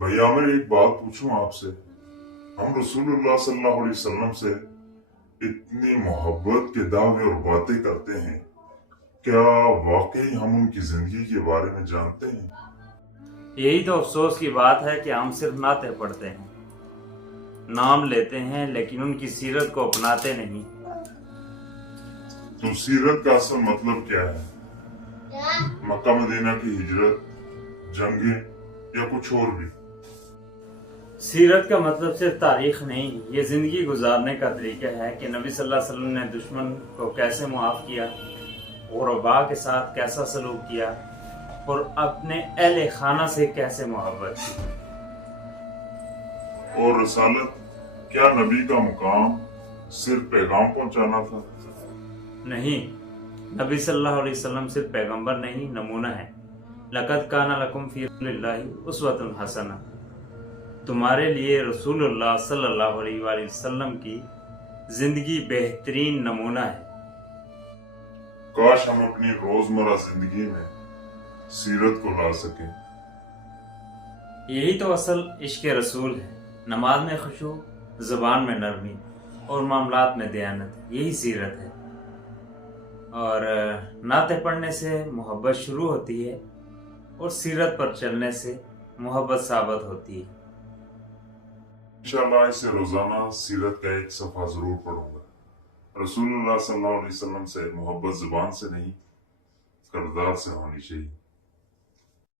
भैया मैं एक बात पूछूं आपसे। हम रसूलुल्लाह सल्लल्लाहु अलैहि वसल्लम से इतनी मोहब्बत के दावे और बातें करते हैं, क्या वाकई हम उनकी जिंदगी के बारे में जानते हैं? यही तो अफसोस की बात है कि हम सिर्फ नाते पढ़ते हैं, नाम लेते हैं, लेकिन उनकी सीरत को अपनाते नहीं। तो सीरत का असल मतलब क्या है? मक्का मदीना की हिजरत, जंगें या कुछ और भी? सीरत का मतलब सिर्फ तारीख नहीं, ये जिंदगी गुजारने का तरीका है कि नबी सल्लल्लाहु अलैहि वसल्लम ने दुश्मन को कैसे मुआफ किया, गुरबा के साथ कैसा सलूक किया और अपने अहले खाना से कैसे मोहब्बत की। और रसालत, क्या नबी का मुकाम सिर्फ पैगाम पहुंचाना था? नहीं, नबी सल्लल्लाहु अलैहि वसल्लम सिर्फ पैगंबर नहीं, नमूना है। लक़द काना लकुम फी रसूलिल्लाहि उस्वतुन हसना। तुम्हारे लिए रसूलुल्लाह सल्लल्लाहु अलैहि वसल्लम की जिंदगी बेहतरीन नमूना है। काश हम अपनी रोजमर्रा जिंदगी में सीरत को ला सकें। यही तो असल इश्क रसूल है। नमाज में खुशू, ज़ुबान में नरमी और मामलात में दयानत, यही सीरत है। और नाते पढ़ने से मोहब्बत शुरू होती है और सीरत पर चलने से मोहब्बत साबित होती है। इंशाल्लाह इसे रोजाना सीरत का एक सफ़ा जरूर पढ़ूंगा। रसूलुल्लाह सल्लल्लाहु अलैहि वसल्लम से मोहब्बत जुबान से नहीं, किरदार से होनी चाहिए।